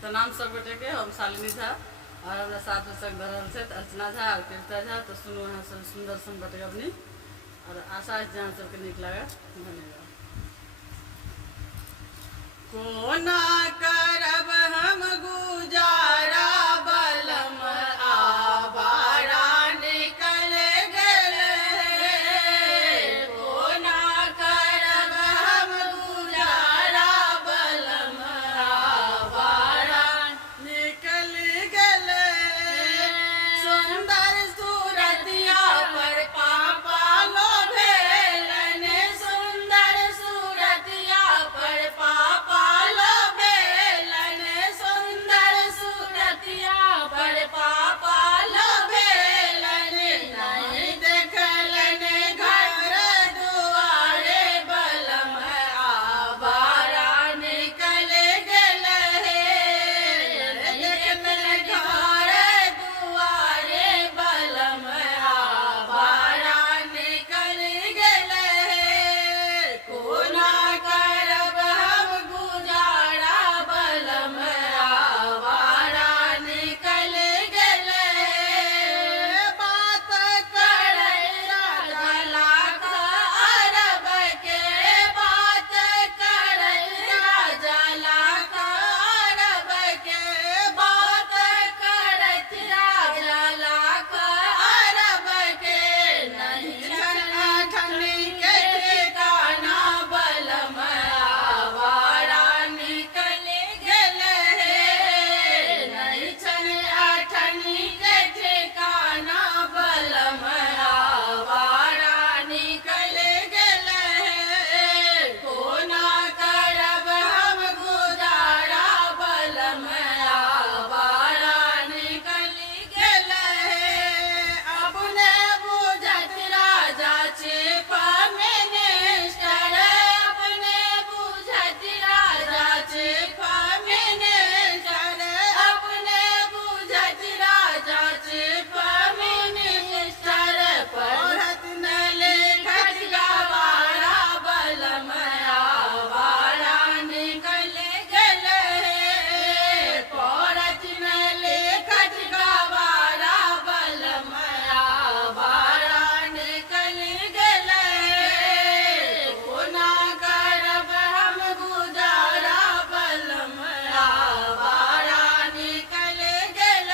प्रणाम सब गोटे के। हम शालिनी झा और हमारा साथ में संग रहल से अर्चना झा और कृष्णा झा। तो सुनो यहाँ सब सुंदर सन बटगबनी और आशा है जहाँ सबके निक लागत। धन्यवाद। कोना करब हम गुजारा बलम आवारा निकल गल कोना करब हम गुजारा बलम आवारा निकल गल सुंदर सूरतिया पर पापा लो भेलन सुंदर सूरतिया पर पापा लो भेलन सुंदर सूरतिया पर पापा लो भेलन नहीं देखलन घर दुआरे बलम आवारा निकल गल देखलन घर दुआरे बलम आवारा निकल गल कोना करब हम गुजारा बलम आवारा निकल गल बात करे राजा लाख अरब के बात करे राजा लाख अरब के बात करत राजा लाख अरब के नहीं ठनी के ठिकाना बलम आवारा निकल गल नहीं छन ठनी के ठिकाना बलम आवारा निकल गल कोना करब हम गुजारा बलम आवारा निकल गल अपने बुझत राजा चीफ मिनिस्टर अपने बुझत राजा चीफ मिनिस्टर अपने बुझत राजा चीफ मिनिस्टर पढ़त न लिखत गवारा बलम आवारा निकल गल पढ़त न लिखत गवारा बलम आवारा निकल गल कोना करब हम गुजारा बलम आवारा निकल गल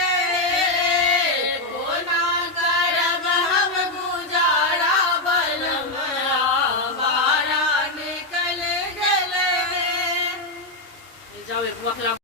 कोना करब हम गुजारा बलम आवारा निकल गल। जाओ एक